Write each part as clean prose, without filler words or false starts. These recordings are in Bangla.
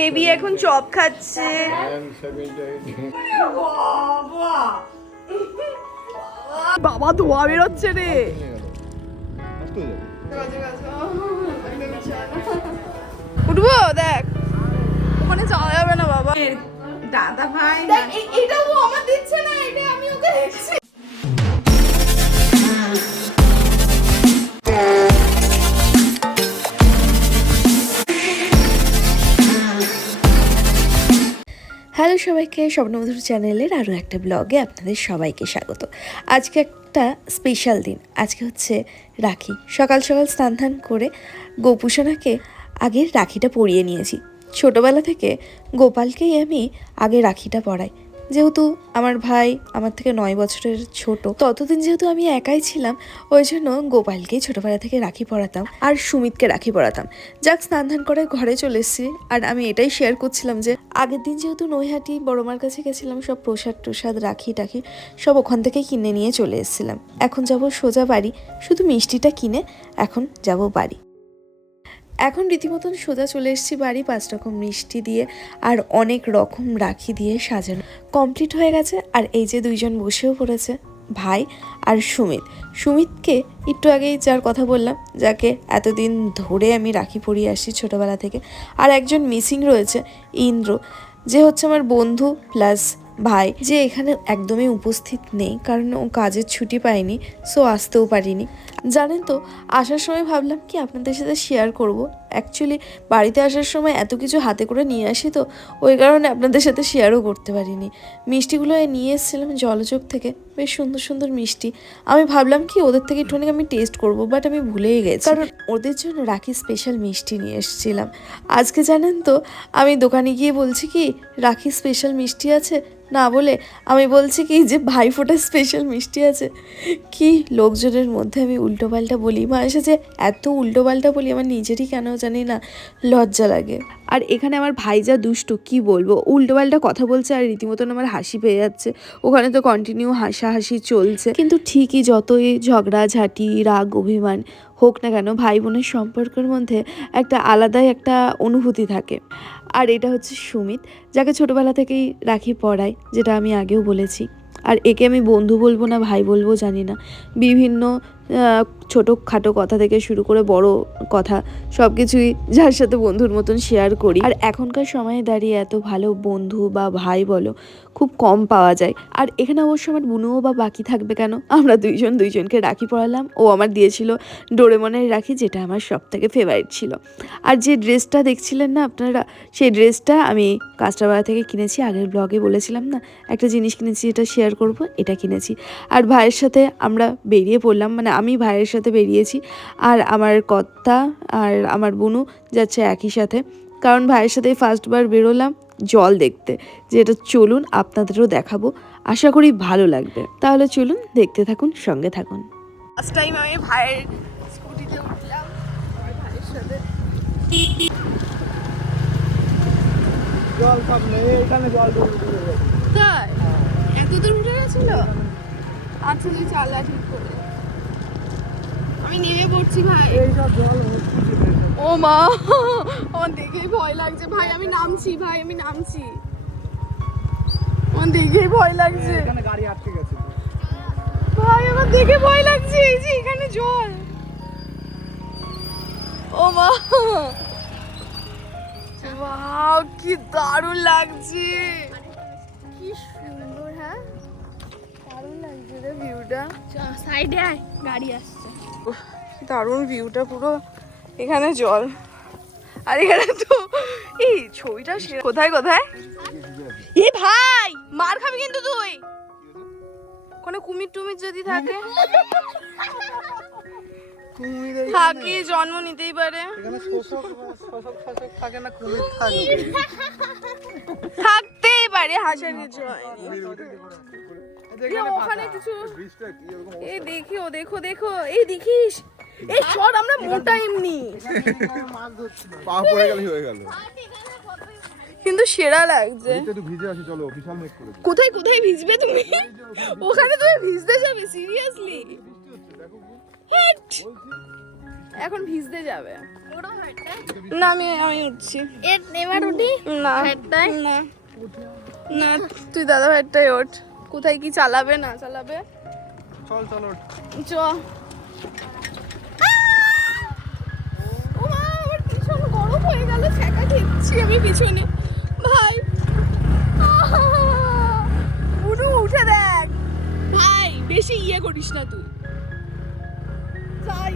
বেবি এখন চপ খাচ্ছে। বাবা ধোয়া বেরোচ্ছে রে। উঠবো দেখ, ওখানে যাওয়া যাবে না বাবা। দাদা ভাই এটা ও আমার দিচ্ছে না, এটা আমি ওকে দিচ্ছি। হ্যালো সবাইকে, স্বপ্নমধুর চ্যানেলের আরও একটা ব্লগে আপনাদের সবাইকে স্বাগত। আজকে একটা স্পেশাল দিন, আজকে হচ্ছে রাখি। সকাল সকাল স্নান ধান করে গোপুসোনাকে আগে রাখিটা পরিয়ে নিয়েছি। ছোটোবেলা থেকে গোপালকেই আমি আগে রাখিটা পরাই, যেহেতু আমার ভাই আমার থেকে 9 বছরের ছোট, ততদিন যেহেতু আমি একাই ছিলাম, ওই জন্য গোপালকেই ছোটোবেলা থেকে রাখি পরাতাম আর সুমিতকে রাখি পরাতাম। যাক, স্নান ধান করে ঘরে চলে এসেছি, আর আমি এটাই শেয়ার করছিলাম যে আগের দিন যেহেতু নৈহাটি বড়মার কাছে গেছিলাম, সব প্রসাদ রাখি টাখি সব ওখান থেকেই কিনে নিয়ে চলে এসেছিলাম। এখন যাব সোজা বাড়ি, শুধু মিষ্টিটা কিনে এখন যাব বাড়ি। এখন রীতিমতন সোজা চলে এসেছি বাড়ি, 5 রকম মিষ্টি দিয়ে আর অনেক রকম রাখি দিয়ে সাজানো কমপ্লিট হয়ে গেছে। আর এই যে দুইজন বসেও পড়েছে, ভাই আর সুমিতকে একটু আগেই যার কথা বললাম, যাকে এতদিন ধরে আমি রাখি পরিয়ে আসছি ছোটোবেলা থেকে। আর একজন মিসিং রয়েছে, ইন্দ্র, যে হচ্ছে আমার বন্ধু প্লাস ভাই, যে এখানে একদমই উপস্থিত নেই কারণ ও কাজের ছুটি পায়নি, সো আসতেও পারিনি। জানেন তো, আসার সময় ভাবলাম কি আপনাদের সাথে শেয়ার করব। অ্যাকচুয়ালি বাড়িতে আসার সময় এত কিছু হাতে করে নিয়ে আসি, তো ওই কারণে আপনাদের সাথে শেয়ারও করতে পারিনি। মিষ্টিগুলো নিয়ে এসেছিলাম জলচক থেকে, বেশ সুন্দর সুন্দর মিষ্টি। আমি ভাবলাম কি ওদের থেকে একটুখানি আমি টেস্ট করব, বাট আমি ভুলেই গেছি, কারণ ওদের জন্য রাখি স্পেশাল মিষ্টি নিয়ে এসেছিলাম। আজকে জানেন তো, আমি দোকানে গিয়ে বলছি কি রাখি স্পেশাল মিষ্টি আছে, না বলে আমি বলছি কি যে ভাইফোঁটার স্পেশাল মিষ্টি আছে। কি লোকজনের মধ্যে আমি উল্টোপাল্টা বলি, মাঝে সাঝে এত উল্টোপাল্টা বলি আমার নিজেরই কেন জানি না লজ্জা লাগে। আর এখানে আমার ভাই যা দুষ্টু, কি বলবো, উল্টোপাল্টা কথা বলছে আর রীতিমতন আমার হাসি পেয়ে যাচ্ছে। ওখানে তো কন্টিনিউ হাসাহাসি চলছে, কিন্তু ঠিকই যতই ঝগড়া ঝাঁটি রাগ অভিমান হোক না কেন, ভাই বোনের সম্পর্কের মধ্যে একটা আলাদাই একটা অনুভূতি থাকে। আর এটা হচ্ছে সুমিত, যাকে ছোটোবেলা থেকেই রাখি পরাই, যেটা আমি আগেও বলেছি। আর একে আমি বন্ধু বলবো না ভাই বলবো জানি না, বিভিন্ন ছোটোখাটো কথা থেকে শুরু করে বড় কথা সব কিছুই যার সাথে বন্ধুর মতন শেয়ার করি। আর এখনকার সময়ে দাঁড়িয়ে এত ভালো বন্ধু বা ভাই বলো খুব কম পাওয়া যায়। আর এখানে অবশ্য আমার বুনুও বা বাকি থাকবে কেন, আমরা দুইজনকে রাখি পরালাম। ও আমার দিয়েছিল ডোরেমনের রাখি, যেটা আমার সব থেকে ফেভারিট ছিল। আর যে ড্রেসটা দেখছিলেন না আপনারা, সেই ড্রেসটা আমি কাস্টারপাড়া থেকে কিনেছি। আগের ব্লগে বলেছিলাম না একটা জিনিস কিনেছি, এটা শেয়ার করব, এটা কিনেছি। আর ভাইয়ের সাথে আমরা বেরিয়ে পড়লাম, মানে আমি ভাইয়ের সাথে বেরিয়েছি, আর আমার কর্তা আর আমার বুনু যাচ্ছে একই সাথে, কারণ ভাইয়ের সাথেই ফার্স্টবার বেরোলাম জল দেখতে, যেটা চলুন আপনাদেরও দেখাবো, আশা করি ভালো লাগবে। তাহলে চলুন দেখতে থাকুন, সঙ্গে থাকুন। ফার্স্ট টাইম আমি ভাইয়ের স্কুটিতে উঠলাম, ভাইয়ের সাথে জল সব নেই এখানে, জল তাই এত দূর উঠে গেছিল। আচ্ছা তুই চালা ঠিক করে, আমি নেমে পড়ছি ভাই। ও মা, আমার দেখেই ভয় লাগছে ভাই, আমি নামছি ভাই, আমি নামছি, আমার দেখেই ভয় লাগছে। এখানে গাড়ি আটকে গেছে ভাই, আমার দেখে ভয় লাগছে। এই যে এখানে জল, ও মা, ওয়াও কি দারুণ লাগছে, কি সুন্দর। হ্যাঁ দারুণ লাগছে রে ভিউটা। সাইডে আয়, গাড়ি আসছে। দারুণ ভিউটা, পুরো এখানে জল, আর এখানে তো এই ছবিটা কোথায় কোথায়। এ ভাই মার খাবি কিন্তু তুই, কোনো কুমির টুমির যদি থাকে, থাকে জন্ম নিতেই পারে, থাকতেই পারে, হাসার কিছু হয়নি। ওখানে কিছু এই দেখি, ও দেখো দেখো, এই দেখিস, এই শট আমরা মোটা এমনি পা পড়ে গেল হয়ে গেল, কিন্তু সেরা লাগছে। কোথায় কোথায় ভিজবে তুমি, ওখানে তুমি ভিজতে যাবে সিরিয়াসলি? এখন ভিজতে যাবে। না আমি উঠছি। এবার উঠি না না না, তুই দাদা ভাইটাই ওঠ। কোথায় কি চালাবে না চালাবে? চল চল চ। ও মা, আমার ভীষণ গরম হয়ে গেল, ছ্যাঁকা খেচ্ছি আমি পিছনে। ভাই উঠু, উঠে দেখ ভাই, বেশি ইয়ে করিস না তুই। যাই।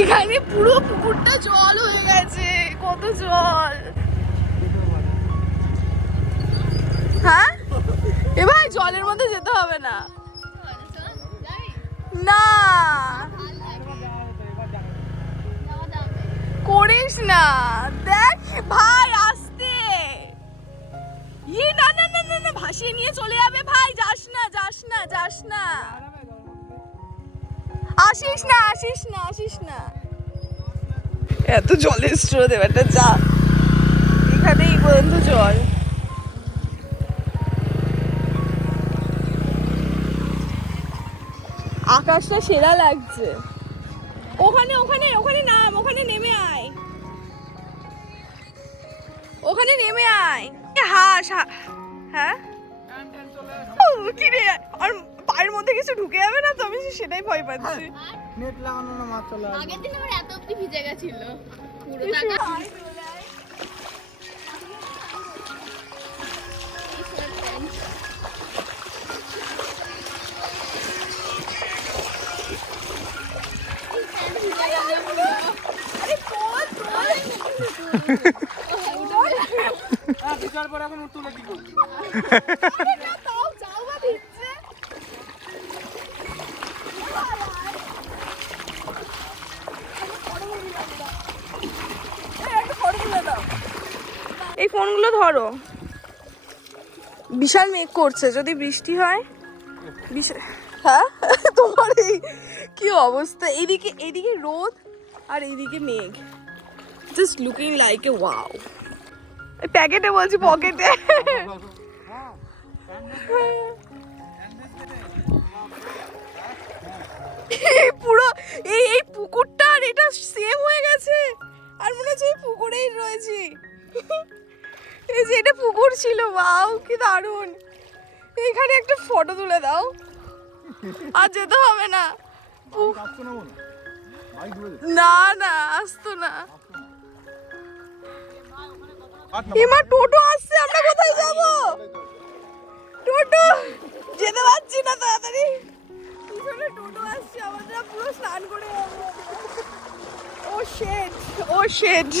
এখানে পুরো পুকুরটা জল হয়ে গেছে, কত জল। হ্যাঁ এবার জলের মধ্যে যেতে হবে না। না করিস না, দেখ ভাই আসতে। ই না না না না না, ভাসিয়ে নিয়ে চলে যাবে ভাই, যাস না যাস না যাস না, আসিস না আসিস না আসিস না। এত জলের স্রোত, এবারটা যা, এখানেই পর্যন্ত জল। আকাশটা সেরা লাগছে। ওখানে ওখানে ওখানে নাম, ওখানে নেমে আয়, ওখানে নেমে আয়। হাস, হ্যাঁ কি রে, আর পায়ের মধ্যে কিছু ঢুকে যাবে না তো? আমি সেটাই ভয় পাচ্ছি। নেট লাগানো না, মাছ চলে আসবে। আগের দিন আমার এত অব্দি ভিজে গেছিল পুরো টাকা। বিচার পর এখন উঠতে কি করবি? এই ফোনগুলো ধরো, বিশাল মেঘ করছে, যদি বৃষ্টি হয়। হ্যাঁ তোমার এই কি অবস্থা, এদিকে এদিকে রোদ আর এইদিকে মেঘ, just looking like a wow. প্যাকেটে বলছি, পকেটে। পুরো এই পুকুরটা আর এটা সেম হয়ে গেছে, আর মনে হচ্ছে এই পুকুরেই রয়েছি। এই যে এটা পুকুর ছিল, ওয়াও কি দারুণ। এখানে একটা ফটো তুলে দাও, আর যেতে হবে না। না না আসতো না। এমা টোটো আসছে, আমরা কোথায় যাব? টোটো যেতে পারছি না তাড়াতাড়ি, পিছনে টোটো আসছে, আমরা পুরো স্নান করে যাবো। ও শেট, ও শেট,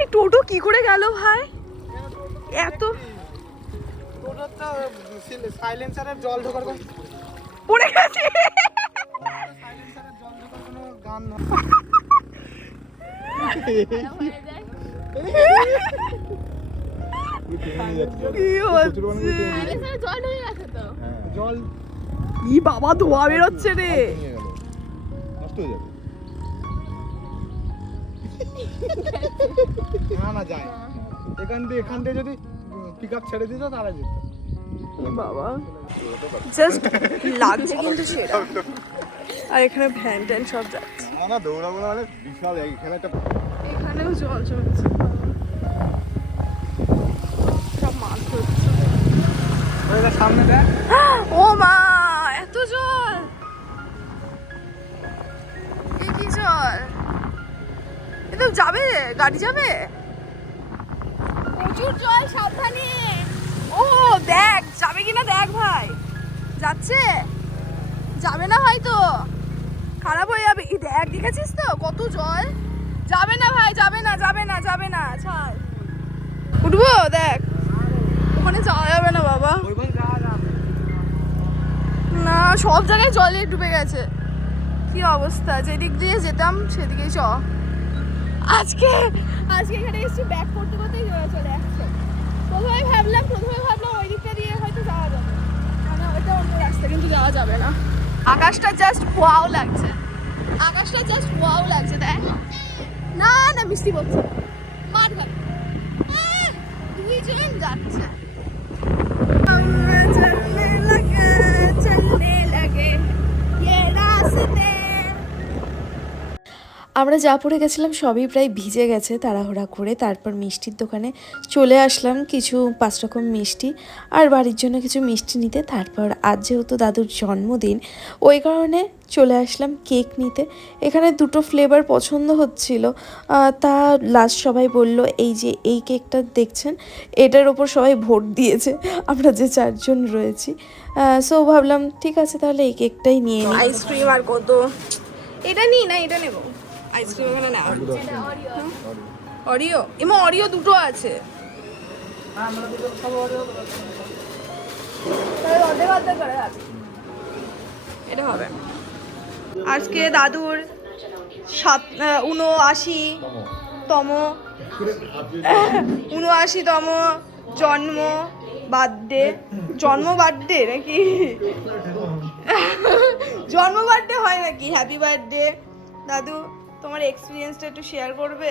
এই টোটো কি করে গেল ভাই? এত টোটোটা সাইলেন্সারের জল ঢোকার কোনো পড়ে গেছে। সাইলেন্সারের জল ঢোকার কোনো গান না। কি হচ্ছে? জল ই বাবা, ধোয়া বেরোচ্ছে রে। নষ্ট হয়ে যাবে। না না যায়, এখান দিয়ে যদি পিক আপ ছেড়ে দিত তারা যেত। বাবা জাস্ট লাগছে কিন্তু সেটা। আর এখানে ভ্যান ট্যান সব যাচ্ছে। না না দৌড়াবো না, মানে বিশাল এখানে একটা এখানেও জল জমছে, সব মাছ ধরছে। সামনে দেখ, ও মা, এত জল, কি জল, এ তো যাবে, গাড়ি যাবে, প্রচুর জল, সাবধানে। ও দেখ যাবে কিনা দেখ ভাই, যাচ্ছে, যাবে না হয়তো, খারাপ হয়ে যাবে। এই দেখ, দেখেছিস তো কত জল, যাবে না ভাই, যাবে না যাবে না যাবে না, ছাড়। উঠবো, দেখ ওখানে যাওয়া যাবে না বাবা, না সব জায়গায় জলে ডুবে গেছে। কি অবস্থা, যেদিক দিয়ে যেতাম সেদিকেই চ। আজকে এখানে এসেছি, ব্যাক করতে করতেই চলে আসছে। প্রথমে ভাবলাম ওই দিকটা দিয়ে হয়তো যাওয়া যাবে, মানে ওইটা অন্য রাস্তা, কিন্তু যাওয়া যাবে না। আকাশটা জাস্ট ওয়াও লাগছে, আকাশটা জাস্ট ওয়াও লাগছে। দেখ না না, মিষ্টি বলছে মাঠ ঘাট, দুইজন যাচ্ছে। আমরা চলনে লাগা আমরা যা পরে গেছিলাম সবই প্রায় ভিজে গেছে তাড়াহুড়া করে। তারপর মিষ্টির দোকানে চলে আসলাম, কিছু 5 রকম মিষ্টি আর বাড়ির জন্য কিছু মিষ্টি নিতে। তারপর আজ যেহেতু দাদুর জন্মদিন, ওই কারণে চলে আসলাম কেক নিতে। এখানে দুটো ফ্লেভার পছন্দ হচ্ছিল, তা লাস্ট সবাই বলল এই যে এই কেকটা দেখছেন এটার ওপর সবাই ভোট দিয়েছে, আমরা যে 4 জন রয়েছি। সো ভাবলাম ঠিক আছে তাহলে এই কেকটাই নিয়ে নিই। আইসক্রিম আর কত, এটা নিই না এটা নেবো, আইসক্রিম এখানে না। অরিও এমন অরিও দুটো আছে, এটা হবে। আজকে দাদুর 79তম জন্ম বার্থডে নাকি জন্ম বার্থডে হয় নাকি, হ্যাপি বার্থডে দাদু। তোমার এক্সপিরিয়েন্সটা একটু শেয়ার করবে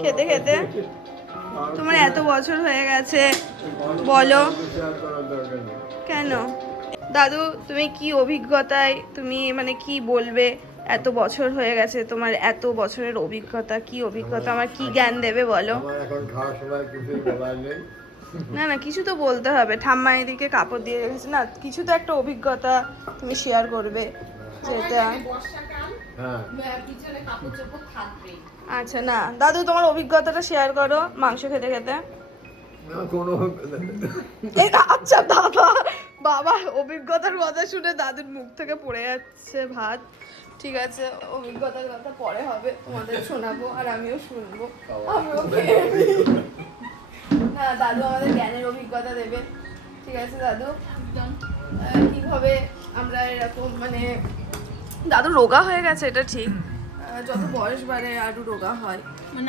খেতে খেতে? তোমার এত বছর হয়ে গেছে, বলো কেন দাদু, তুমি কি অভিজ্ঞতায় তুমি মানে কি বলবে? এত বছর হয়ে গেছে, তোমার এত বছরের অভিজ্ঞতা, কি অভিজ্ঞতা, আমার কি জ্ঞান দেবে বলো? আমার এখন খাওয়ার সময় কিছু বলার নেই। না না, কিছু তো বলতে হবে, ঠাম্মা এদিকে কাপড় দিয়ে রেখেছে না, কিছু তো একটা অভিজ্ঞতা তুমি শেয়ার করবে যেটা। হ্যাঁ, আচ্ছা না দাদু, তোমার অভিজ্ঞতাটা শেয়ার করো মাংস খেতে খেতে। না কোনো এই আচ্ছা দাদা, বাবা অভিজ্ঞতার কথা শুনে দাদুর মুখ থেকে পড়ে যাচ্ছে ভাত। ঠিক আছে, অভিজ্ঞতার কথা পরে হবে, তোমাদের শোনাবো আর আমিও শুনবো, আমিও খেয়ে নিই। না দাদু আমাদের জ্ঞানের অভিজ্ঞতা দেবে। ঠিক আছে দাদু, কিভাবে আমরা এরকম মানে, দাদু রোগা হয়ে গেছে এটা ঠিক, যত বয়স বাড়ে আরো রোগা হয়,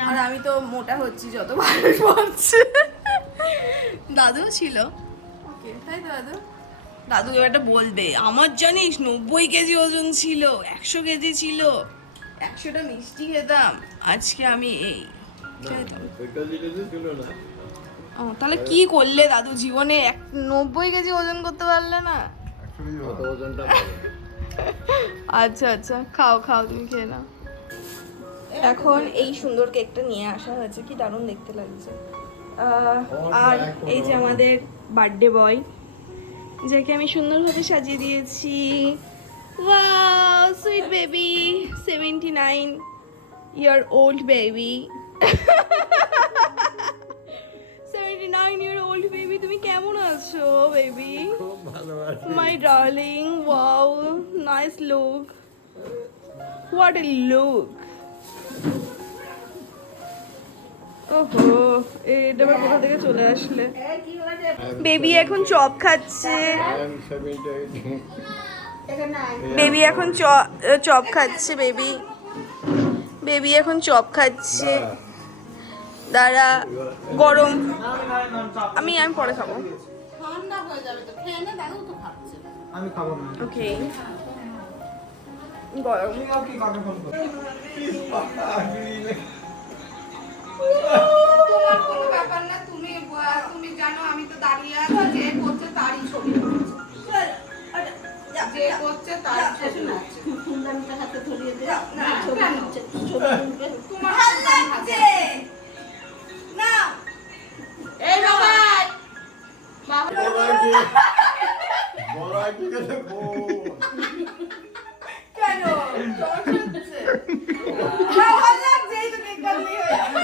আর আমি তো মোটা হচ্ছি যত বয়স বাড়ছে। দাদু ছিল ওকে, তাই তো দাদু? দাদু এবারটা বলবে, আমার জানিস 90 কেজি ওজন ছিল, 100 কেজি ছিল, 100টা মিষ্টি খেতাম, আজকে আমি এই এটা জিনিসই ছিল না। ও, তাহলে কি করলে দাদু জীবনে 90 কেজি ওজন করতে পারলে না? কত ওজনটা পাবে? আচ্ছা আচ্ছা, খাও খাও, তুমি খেয়ে নাও। এখন এই সুন্দর কেকটা নিয়ে আসা হয়েছে, কি দারুণ দেখতে লাগছে। আর এই যে আমাদের বার্থডে বয়, যাকে আমি সুন্দরভাবে সাজিয়ে দিয়েছি। Wow sweet baby, 79 year old baby. 79 year old baby, তুমি কেমন আছো বেবি? খুব ভালো আছে। My darling, wow, nice look. What a look. ওহো, এটা আবার কোথা থেকে চলে আসলে? বেবি এখন চপ খাচ্ছে। বেবি এখন চপ খাচ্ছে। বেবি এখন চপ খাচ্ছে। দাঁড়া, গরম। আমি পরে খাবো। আমি খাবো না। ওকে, গরম। তুমি আর কি কাকে ফোন করো? তোমার কোনো ব্যাপার না, তুমি জানো আমি তো দাঁড়িয়ে আছি, যে করছে তারই ছবি তুলছে। যে করছে তারই ছবি তুলছে। ফুলদানিটা হাতে ধরিয়ে দে। না ছবি তুলছে, ছবি তুলবে। তোমার ভালো লাগছে না? এই বাবা বড় কি গেছে কেন জ্বর হচ্ছে? না ভালো লাগছে, এই তো কেক কাটলেই হয়ে যাবে।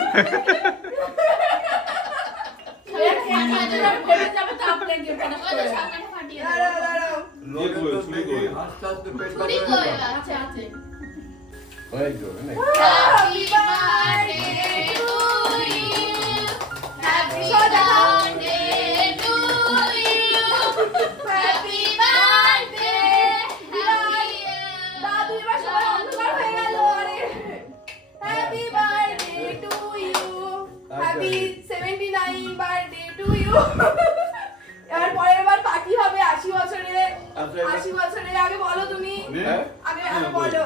দাঁড়াও, দাঁড়াও। আস্তে আস্তে পেট ছুরি কই? আছে আছে। হয়ে যাবে না। Happy birthday to you. Happy birthday to you. Happy birthday. দাদু এবার সবাই অন্ধকার হয়ে গেল। আরে happy birthday to you, happy 79 birthday to you. এবার পরের বার পার্টি হবে 80 বছরে। 80 বছরে আগে বলো তুমি, আগে বলো।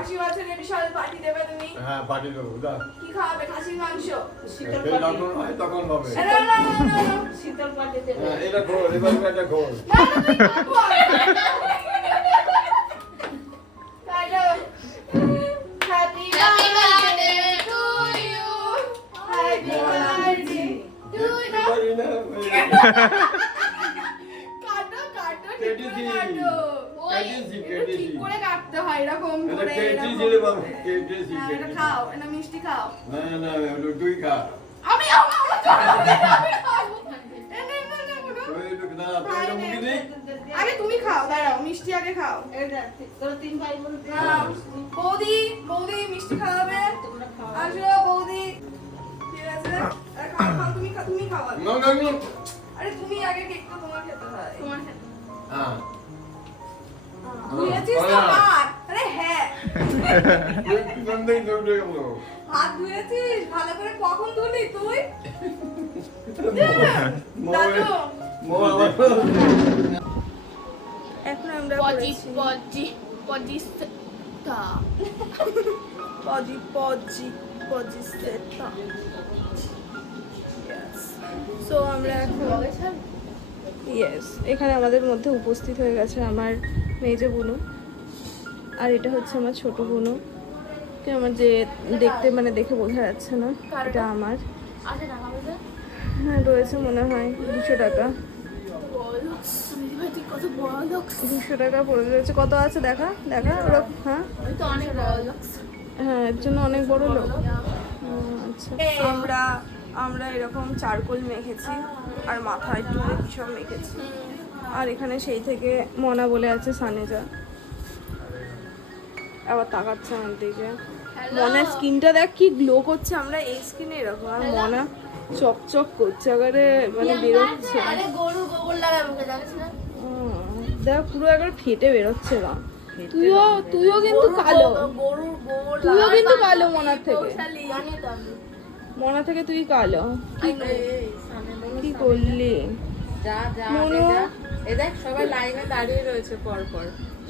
80 বছরে বিশাল পার্টি দেবে তুমি। হ্যাঁ, পার্টি দেবো। কি খাওয়াবে? খাসির মাংস? যখন হয় তখন হবে। না না না না, শীতল পাটি দেবে। হ্যাঁ, এটা ঘোর, এবার এটা ঘোর। হ্যাপি কাটো কাটো ঠিক কেটেছি। করে কাটো কেটেছি, একটু কেটেছি। ঠিক করে কাটতে হয় এরকম এটা করে কেটেছি এরকম রে বাবু, করে। কেটেছি, হ্যাঁ, এটা কেটেছি। খাও এটা মিষ্টি খাও না, না, ওটা তুই খা। আমি আমার জন্য আমি খাবো এ নে নে নে বলো ওই লোক না, তুই এটা মুখে দে। আগে তুমি খাও দাঁড়াও মিষ্টি আগে খাও নাও। বৌদি বৌদি মিষ্টি খাওয়াবে আসো বৌদি ঠিক আছে আরে খাও খাও তুমি খাও তুমি খাও আগে। না, না, না। আরে তুমি আগে কেকটা তোমার খেতে হয় তোমার হ্যাঁ। ধুয়েছিস তো হাত আরে হ্যাঁ তুই পিছন থেকে দৌড়ে গেল। হাত ধুয়েছিস ভালো করে কখন ধুলি তুই মৌ- দাদু মৌ আবার- এখন আমরা পজি করেছি পজি পজি পজি পজি পজি সেটা সো আমরা এখন ইয়েস এখানে আমাদের মধ্যে উপস্থিত হয়ে গেছে আমার মেজো বোনু আর এটা হচ্ছে আমার ছোট বোনু কে আমার যে দেখতে মানে দেখে বোঝা যাচ্ছে না এটা আমার আছে টাকা পয়সা হ্যাঁ রয়েছে মনে হয় 200 টাকা তুই কত বড় লোক 200 টাকা পড়ে রয়েছে কত আছে দেখা দেখা ওরা হ্যাঁ আমি তো অনেক বড় লোক হ্যাঁ এর জন্য অনেক বড় লোক আচ্ছা আমরা আমরা এরকম চারকোল মেখেছি আর মাথায় একটু কি সব মেখেছি আর এখানে সেই থেকে মনা বলে আছে সানেজা আবার তাকাচ্ছে আমার দিকে মনের স্কিনটা দেখ কি গ্লো করছে আমরা এই স্কিনে এরকম আর মনা চকচক করছে এবারে মানে বেরোচ্ছে আরে গরু গোবর লাগায় মুখে জানিস না দেখ পুরো একবার ফেটে বেরোচ্ছে না তুইও কিন্তু কালো গরুর গোবর তুইও কিন্তু কালো মনার থেকে জানি তো আমি মনা থেকে তুই কালো কি করলি যা যা মনু এ দেখ সবাই লাইনে দাঁড়িয়ে রয়েছে পর পর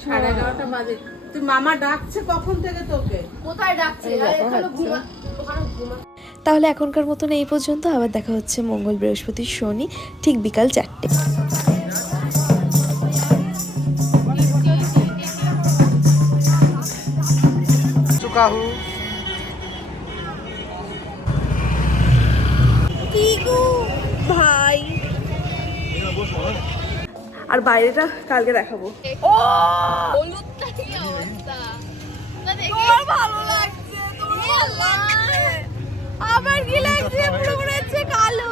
11:30 বাজে তুই মামা ডাকছে কখন থেকে তোকে কোথায় ডাকছে এই আরে দেখো ওখানে হচ্ছে। ওখানে ঘুমা তাহলে এখনকার মতন এই পর্যন্ত, আবার দেখা হচ্ছে মঙ্গল বৃহস্পতি শনি ঠিক বিকাল 4টে। चुका हूँ ভাই আর বাইরেটা কালকে দেখাবো ও হলুদটা কি অবস্থা না দেখি ভালো লাগছে তোমার ভালো লাগছে আমার কি লাগছে পুরো মনে হচ্ছে কালো